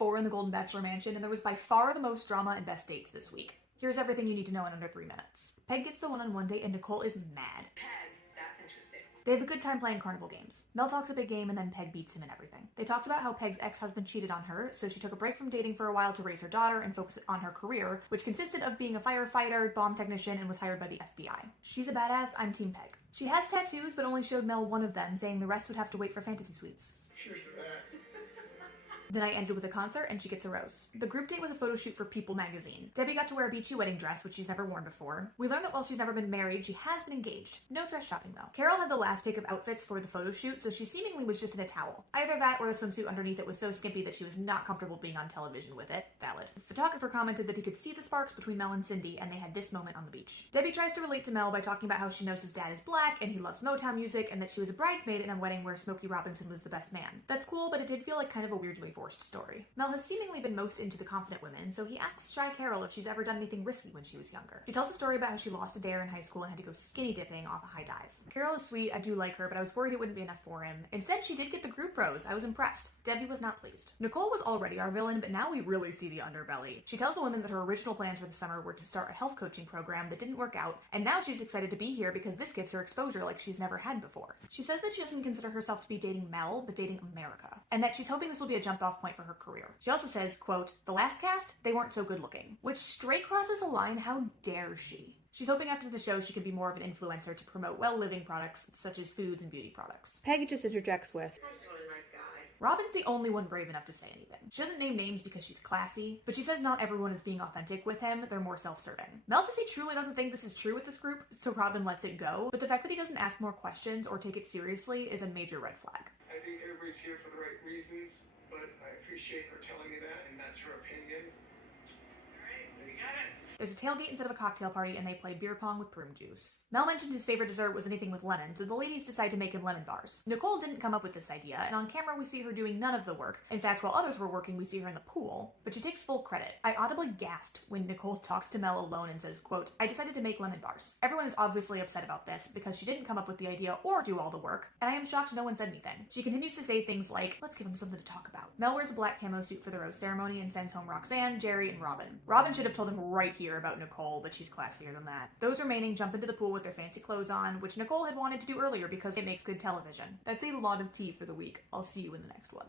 4 in the Golden Bachelor mansion, and there was by far the most drama and best dates this week. Here's everything you need to know in under 3 minutes. Peg gets the one-on-one date, and Nicole is mad. Peg, that's interesting. They have a good time playing carnival games. Mel talks a big game, and then Peg beats him in everything. They talked about how Peg's ex-husband cheated on her, so she took a break from dating for a while to raise her daughter and focus on her career, which consisted of being a firefighter, bomb technician, and was hired by the FBI. She's a badass. I'm Team Peg. She has tattoos, but only showed Mel one of them, saying the rest would have to wait for fantasy suites. Cheers to that. The night ended with a concert, and she gets a rose. The group date was a photo shoot for People magazine. Debbie got to wear a beachy wedding dress, which she's never worn before. We learned that while she's never been married, she has been engaged. No dress shopping, though. Carol had the last pick of outfits for the photo shoot, so she seemingly was just in a towel. Either that or the swimsuit underneath it was so skimpy that she was not comfortable being on television with it. Valid. The photographer commented that he could see the sparks between Mel and Cindy, and they had this moment on the beach. Debbie tries to relate to Mel by talking about how she knows his dad is black, and he loves Motown music, and that she was a bridesmaid in a wedding where Smokey Robinson was the best man. That's cool, but it did feel like kind of a weirdly forced story. Mel has seemingly been most into the confident women, so he asks Shy Carol if she's ever done anything risky when she was younger. She tells a story about how she lost a dare in high school and had to go skinny dipping off a high dive. Carol is sweet, I do like her, but I was worried it wouldn't be enough for him. Instead, she did get the group rose. I was impressed. Debbie was not pleased. Nicole was already our villain, but now we really see the underbelly. She tells the women that her original plans for the summer were to start a health coaching program that didn't work out, and now she's excited to be here because this gives her exposure like she's never had before. She says that she doesn't consider herself to be dating Mel, but dating America, and that she's hoping this will be a jump-off point for her career. She also says, quote, "The last cast, they weren't so good looking," which straight crosses a line. How dare she? She's hoping after the show she could be more of an influencer to promote well-living products such as foods and beauty products. Peg just interjects with, He's a really nice guy. Robin's the only one brave enough to say anything. She doesn't name names because she's classy, but she says not everyone is being authentic with him, they're more self-serving. Mel says he truly doesn't think this is true with this group, so Robin lets it go, but the fact that he doesn't ask more questions or take it seriously is a major red flag. I think everybody's here for the right reasons, but I appreciate her telling me that, and that's her opinion. Alright, we got it. There's a tailgate instead of a cocktail party, and they played beer pong with prune juice. Mel mentioned his favorite dessert was anything with lemon, so the ladies decide to make him lemon bars. Nicole didn't come up with this idea, and on camera we see her doing none of the work. In fact, while others were working, we see her in the pool, but she takes full credit. I audibly gasped when Nicole talks to Mel alone and says, quote, "I decided to make lemon bars." Everyone is obviously upset about this because she didn't come up with the idea or do all the work, and I am shocked no one said anything. She continues to say things like, "Let's give him something to talk about." Mel wears a black camo suit for the rose ceremony and sends home Roxanne, Jerry, and Robin. Robin should have told him right here about Nicole, but she's classier than that. Those remaining jump into the pool with their fancy clothes on, which Nicole had wanted to do earlier because it makes good television. That's a lot of tea for the week. I'll see you in the next one.